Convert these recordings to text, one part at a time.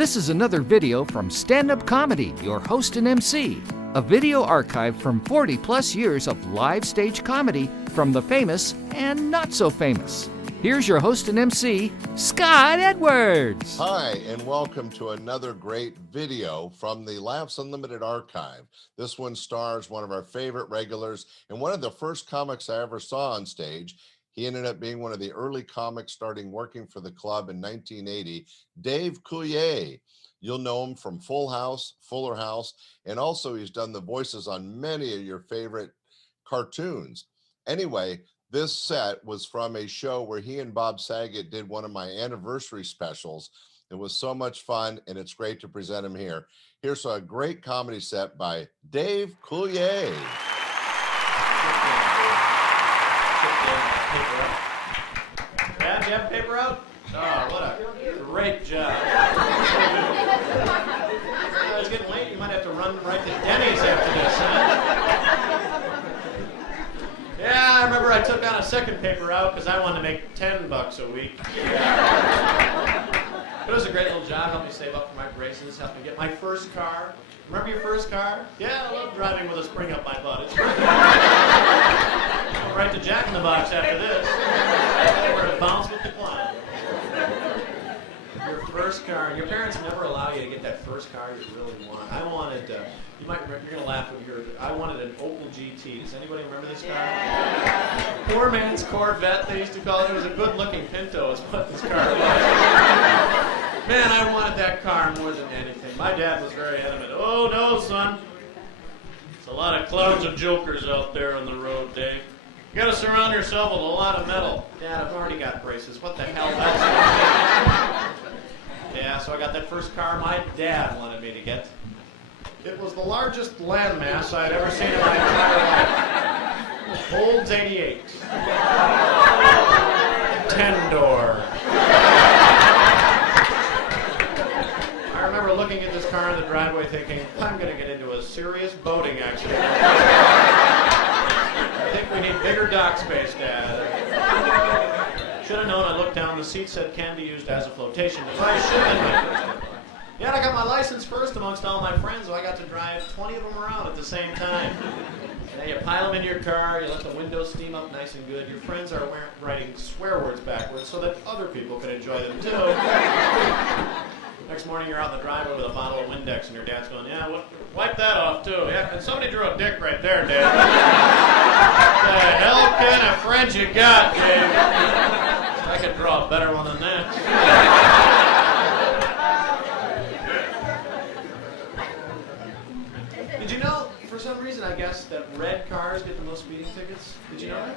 This is another video from Standup Comedy, your host and MC, a video archive from 40 plus years of live stage comedy from the famous and not so famous. Here's your host and MC, Scott Edwards. Hi, and welcome to another great video from the Laughs Unlimited archive. This one stars one of our favorite regulars and one of the first comics I ever saw on stage. He ended up being one of the early comics starting working for the club in 1980, Dave Coulier. You'll know him from Full House, Fuller House, and also he's done the voices on many of your favorite cartoons. Anyway, this set was from a show where he and Bob Saget did one of my anniversary specials. It was so much fun, and it's great to present him here. Here's a great comedy set by Dave Coulier. Yeah, do you have paper out? Oh, what a great job. It's getting late. You might have to run right to Denny's after this, huh? Yeah, I remember I took on a second paper out because I wanted to make $10 a week. It was a great little job. Helped me save up for my braces. Helped me get my first car. Remember your first car? Yeah, I love driving with a spring up my butt. It's great. Go right to Jack in the Box after this. Where to bounce with the clown. Your first car. Your parents never allow you to get that first car you really want. I wanted, you might remember, you're going to laugh when you hear it. I wanted an Opel GT. Does anybody remember this car? Poor man's Corvette, they used to call it. It was a good-looking Pinto is what this car was. Man, I wanted that car more than anything. My dad was very adamant. Oh, no, son. There's a lot of clouds of jokers out there on the road, Dave. You got to surround yourself with a lot of metal. Dad, I've already got braces. What the hell? Yeah, so I got that first car my dad wanted me to get. It was the largest landmass I'd ever seen in my entire life. Olds 88. 10-door. I remember looking at this car in the driveway thinking, I'm going to get into a serious boating accident. I think we need bigger dock space, Dad. Should have known. I looked down. The seat said can be used as a flotation device. Should have been my first advice. Yeah, I got my license first amongst all my friends, so I got to drive 20 of them around at the same time. And you pile them in your car, you let the windows steam up nice and good. Your friends are writing swear words backwards so that other people can enjoy them too. Next morning you're out in the driveway with a bottle of Windex and your dad's going, yeah, wipe that off too. Yeah, and somebody drew a dick right there, Dave. What the hell kind of friends you got, Dave? I could draw a better one than that. Did you know, for some reason, I guess, that red cars get the most speeding tickets? Did you know that?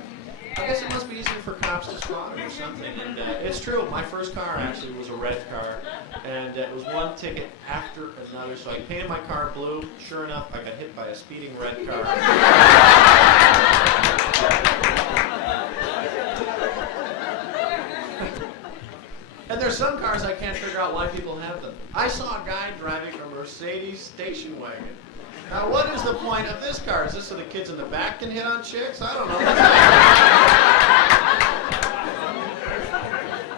I guess it must be easier for cops to spot or something. And it's true. My first car actually was a red car, and it was one ticket after another. So I painted my car blue. Sure enough, I got hit by a speeding red car. And there's some cars I can't figure out why people have them. I saw a guy driving a Mercedes station wagon. Now, what is the point of this car? Is this so the kids in the back can hit on chicks? I don't know.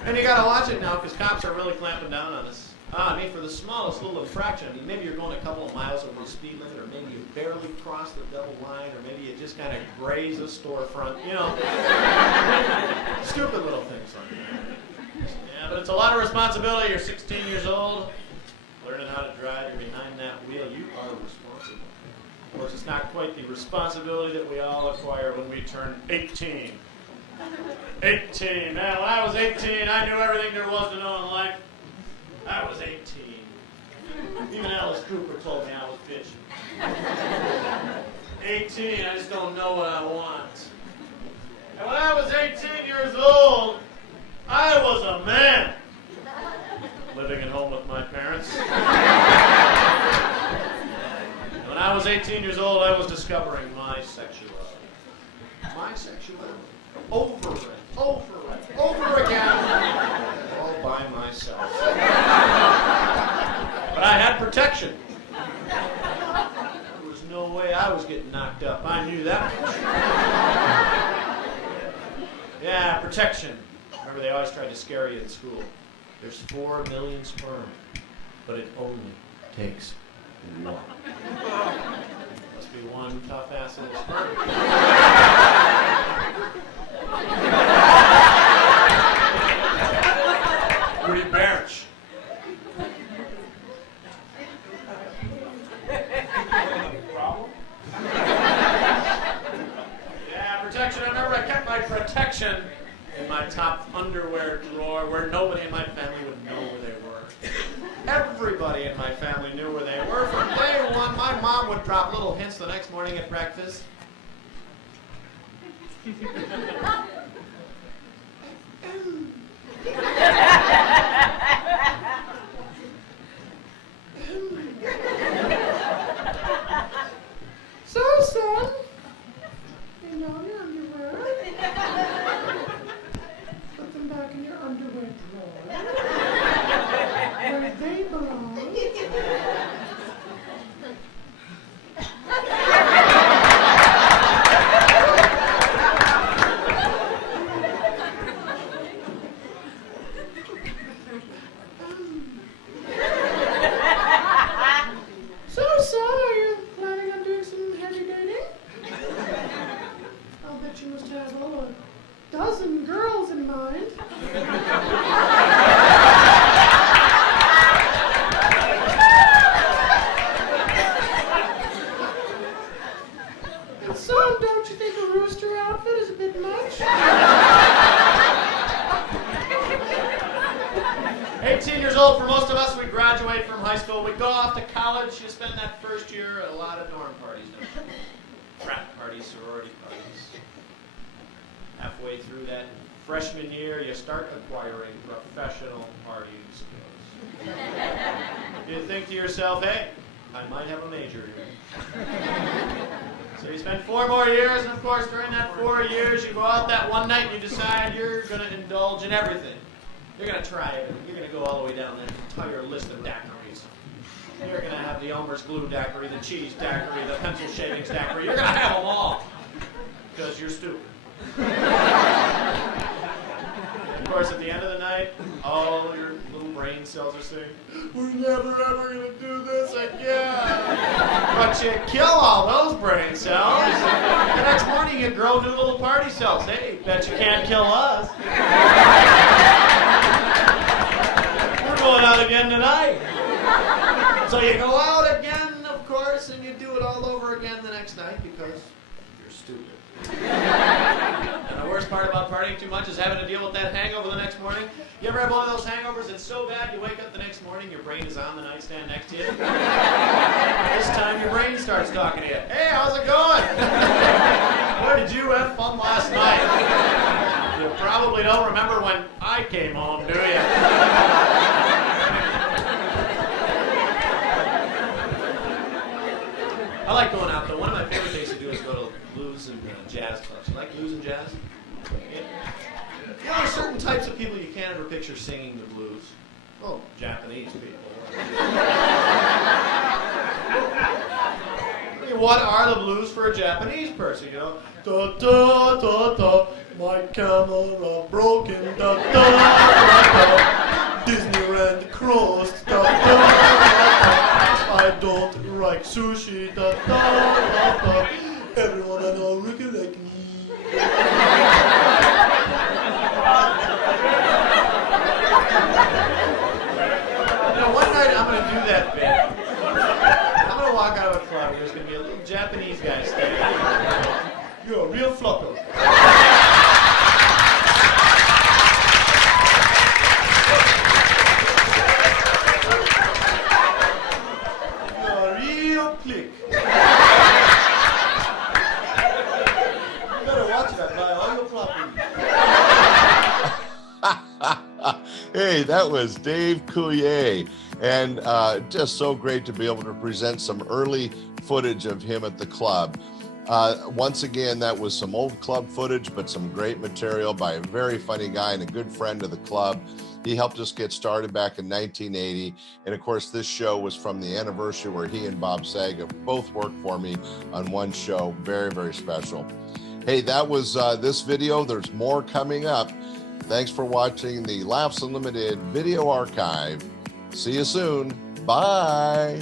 And you got to watch it now because cops are really clamping down on us. I mean, for the smallest little infraction, I mean, maybe you're going a couple of miles over the speed limit, or maybe you barely cross the double line, or maybe you just kind of graze a storefront, you know. Stupid little things like that. Yeah, but it's a lot of responsibility. You're 16 years old, learning how to drive. You're behind that wheel. You are responsible. Of course, it's not quite the responsibility that we all acquire when we turn 18. 18. Man, when I was 18, I knew everything there was to know in life. I was 18. Even Alice Cooper told me I was bitchy. 18, I just don't know what I want. And when I was 18 years old, I was a man. Living at home with my parents. When I was 18 years old, I was discovering my sexuality. My sexuality. Over again. All by myself. But I had protection. There was no way I was getting knocked up. I knew that much. Yeah, protection. Remember, they always tried to scare you in school. There's 4 million sperm. but it only takes one. Must be one tough ass in this room. Rudy Barrich. Yeah, protection. I remember I kept my protection in my top underwear drawer where nobody in my family would know where they were. Everybody in my family knew where they were. From day one, my mom would drop little hints the next morning at breakfast. So, son, you know your underwear. Put them back in your underwear drawer. Where they belong. So, are you planning on doing some heavy dating? I'll bet you must have all a dozen girls in mind. And son, don't you think a rooster outfit is a bit much? 18 years old for most of us, we graduate from high school, we go off to college, you spend that first year at a lot of dorm parties, don't you? Frat parties, sorority parties. Halfway through that freshman year, you start acquiring professional party skills. You think to yourself, hey, I might have a major here. So you spend 4 more years, and of course during that 4 years, you go out that one night and you decide you're going to indulge in everything. You're going to try everything. You're going to go all the way down that entire list of daiquiris. You're going to have the Elmer's glue daiquiri, the cheese daiquiri, the pencil shavings daiquiri. You're going to have them all because you're stupid. Of course, at the end of the night, all your little brain cells are saying, we're never ever going to do this again. But you kill all those brain cells. The next morning, you grow new little party cells. Hey, bet you can't kill us. We're going out again tonight. So you go out again, of course, and you do it all over again the next night because you're stupid. And the worst part about partying too much is having to deal with that hangover the next morning. You ever have one of those hangovers that's so bad you wake up the next morning, your brain is on the nightstand next to you? This time your brain starts talking to you. Hey, how's it going? Boy, did you have fun last night? You probably don't remember when I came home, do you? I like going out, though. One of my favorite things to do is go to blues and jazz clubs. You like blues and jazz? Yeah. You know, there's certain types of people you can't ever picture singing the blues. Oh, Japanese people. I mean, what are the blues for a Japanese person, you know? Da da da da, my camera broken, da da da da, Disneyland crossed, da da da da, I don't like sushi, da da da da, everyone I know recollect me. Now one night I'm going to do that bit. I'm going to walk out of a club and there's going to be a little Japanese guy standing there. You're a real flopper. You're a real click. You better watch that guy, all your property. Hey, that was Dave Coulier, and just so great to be able to present some early footage of him at the club. Once again, that was some old club footage, but some great material by a very funny guy and a good friend of the club. He helped us get started back in 1980. And of course, this show was from the anniversary where he and Bob Saget both worked for me on one show. Very, very special. Hey, that was this video. There's more coming up. Thanks for watching the Laughs Unlimited video archive. See you soon. Bye.